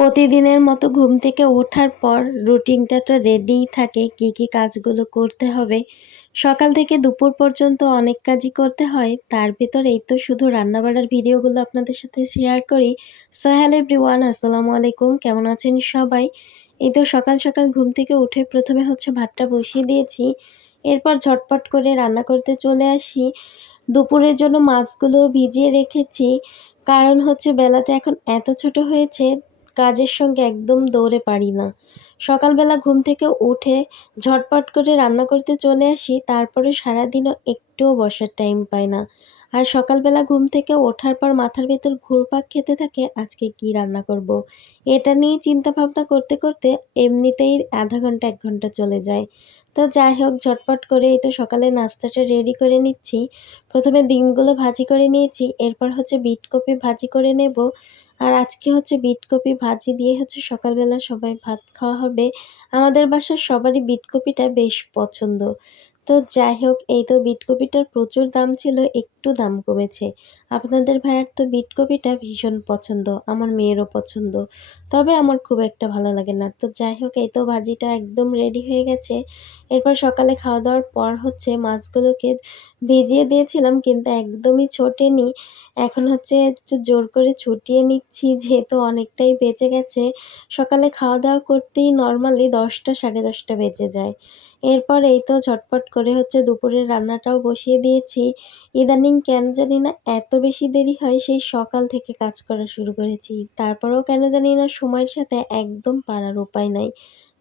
প্রতিদিনের মতো ঘুম থেকে ওঠার পর রুটিনটা তো রেডিই থাকে কি, কি কাজগুলো করতে হবে। সকাল থেকে দুপুর পর্যন্ত অনেক কাজই করতে হয়। তার ভেতর এই তো শুধু রান্নাবাড়ার ভিডিওগুলো আপনাদের সাথে শেয়ার করি। সো হ্যালো এভরিওয়ান, আসসালামু আলাইকুম। কেমন আছেন সবাই? এই তো সকাল, সকাল ঘুম থেকে উঠে ১ম এ হচ্ছে ভাতটা বসিয়ে দিয়েছি। এরপর ঝটপট করে রান্না করতে চলে আসি। দুপুরের জন্য মাছগুলো ভিজিয়ে রেখেছি। কারণ হচ্ছে বেলাটা এখন এত ছোট হয়েছে, কাজের সঙ্গে একদম দৌড়ে পারি না। সকালবেলা ঘুম থেকে উঠে ঝটপট করে রান্না করতে চলে আসি, তারপরে সারাদিনও একটুও বসার টাইম পাই না। আর সকালবেলা ঘুম থেকে ওঠার পর মাথার ভেতর ঘুরপাক খেতে থাকে আজকে কি রান্না করব। এটা নিয়েই চিন্তাভাবনা করতে, করতে এমনিতেই ০.৫ ঘন্টা ১ ঘন্টা চলে যায়। তো যাই হোক ঝটপট করে এই তো সকালের নাস্তাটা রেডি করে নিচ্ছি। ১ম এ ডিমগুলো ভাজি করে নিয়েছি, এরপর হচ্ছে বিটকপি ভাজি করে নেব। আর আজকে হচ্ছে বিটকপি ভাজি দিয়ে হচ্ছে সকালবেলা সবাই ভাত খাওয়া হবে। আমাদের বাসার সবারই বিটকপিটা বেশ পছন্দ। তো যাই হোক এই তো বিটকপিটার প্রচুর দাম ছিল, একটু দাম কমেছে। আপনাদের ভাইয়ার তো বিটকপিটা ভীষণ পছন্দ, আমার মেয়েরও পছন্দ। তবে আমার খুব একটা ভালো লাগে না। তো যাই হোক এই তো ভাজিটা একদম রেডি হয়ে গেছে। এরপর সকালে খাওয়া-দাওয়ার পর হচ্ছে মাছগুলোকে ভিজিয়ে দিয়েছিলাম কিন্তু একদমই ছোটেনি। এখন হচ্ছে একটু জোর করে ছুটিয়ে নিচ্ছি যেহেতু অনেকটাই বেঁচে গেছে। সকালে খাওয়া-দাওয়া করতেই নরমালি ১০টা ১০:৩০ বেজে যায়। এরপর এই তো ঝটপট করে হচ্ছে দুপুরের রান্নাটাও বসিয়ে দিয়েছি। ইদানিং কেন জানি না এত বেশি দেরি হয়, সেই সকাল থেকে কাজ করা শুরু করেছি। তারপরেও কেন জানি না সময়ের সাথে একদম পারার উপায় নাই।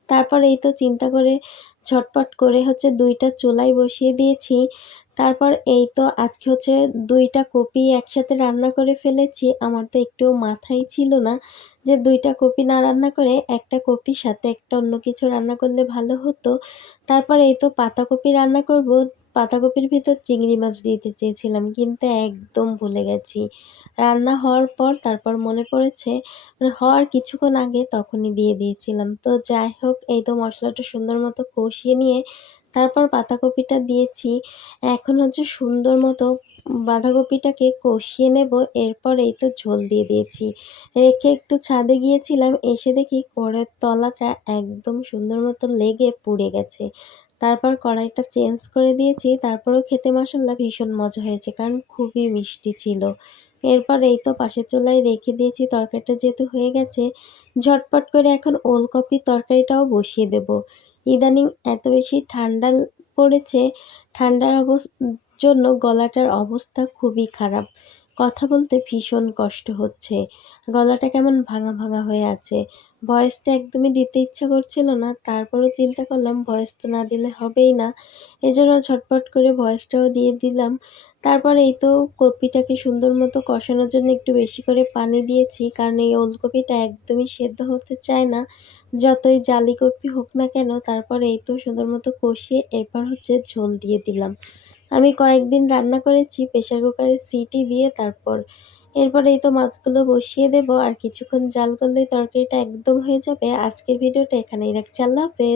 তারপর এই তো চিন্তা করে ঝটপট করে হচ্ছে ২ টা চুলায় বসিয়ে দিয়েছি। তারপর এই তো আজকে হচ্ছে ২ টা কপি একসাথে রান্না করে ফেলেছি। আমার তো একটুও মাথায় ছিল না যে ২ টা কপি না রান্না করে একটা কপির সাথে একটা অন্য কিছু রান্না করলে ভালো হতো। তারপর এই তো পাতাকপি রান্না করব। পাতাকপির ভিতর চিংড়ি মাছ দিতে চেয়েছিলাম কিন্তু একদম ভুলে গেছি। রান্না হওয়ার পর তারপর মনে পড়েছে, মানে হওয়ার কিছুক্ষণ আগে তখনই দিয়ে দিয়েছিলাম। তো যাই হোক এই তো মসলাটা সুন্দর মতো কষিয়ে নিয়ে তারপর পাতাকপিটা দিয়েছি। এখন হচ্ছে সুন্দর মতো বাঁধাকপিটাকে কষিয়ে নেব। এরপর এই তো ঝোল দিয়ে দিয়েছি। রেখে একটু ছাদে গিয়েছিলাম, এসে দেখি কড়াইয়ের তলাটা একদম সুন্দর মতো লেগে পুড়ে গেছে। তারপর কড়াইটা চেঞ্জ করে দিয়েছি। তারপরেও খেতে মাশাআল্লাহ ভীষণ মজা হয়েছে কারণ খুবই মিষ্টি ছিল। এরপর এই তো পাশের চুলায় রেখে দিয়েছি, তরকারিটা যেহেতু হয়ে গেছে, ঝটপট করে এখন ওলকপির তরকারিটাও বসিয়ে দেব। ইদানিং এত বেশি ঠান্ডা পড়েছে, ঠান্ডার জন্য গলাটার অবস্থা খুবই খারাপ। কথা বলতে ভীষণ কষ্ট হচ্ছে। গলাটা কেমন ভাঙা, ভাঙা হয়ে আছে। ভয়েসটা একদমই দিতে ইচ্ছা করছিল না। তারপরেও চিন্তা করলাম ভয়েস তো না দিলে হবেই না। এজন্য ঝটপট করে ভয়েসটাও দিয়ে দিলাম। তারপর এই তো কপিটাকে সুন্দর মতো কষানোর জন্য একটু বেশি করে পানি দিয়েছি। কারণ এই ওলকপিটা একদমই সেদ্ধ হতে চায় না। যতই জালি কপি হোক না কেন, তারপর এই তো সুন্দর মতো কষিয়ে এরপর হচ্ছে ঝোল দিয়ে দিলাম। আমি কয়েকদিন রান্না করেছি প্রেশার কুকারে সিটি দিয়ে তারপর। এরপর এই তো মাছগুলো বসিয়ে দেব আর কিছুক্ষণ জাল করলেই তরকারিটা একদম হয়ে যাবে। আজকের ভিডিওটা এখানেই রাখছি। আল্লাহ হাফেজ।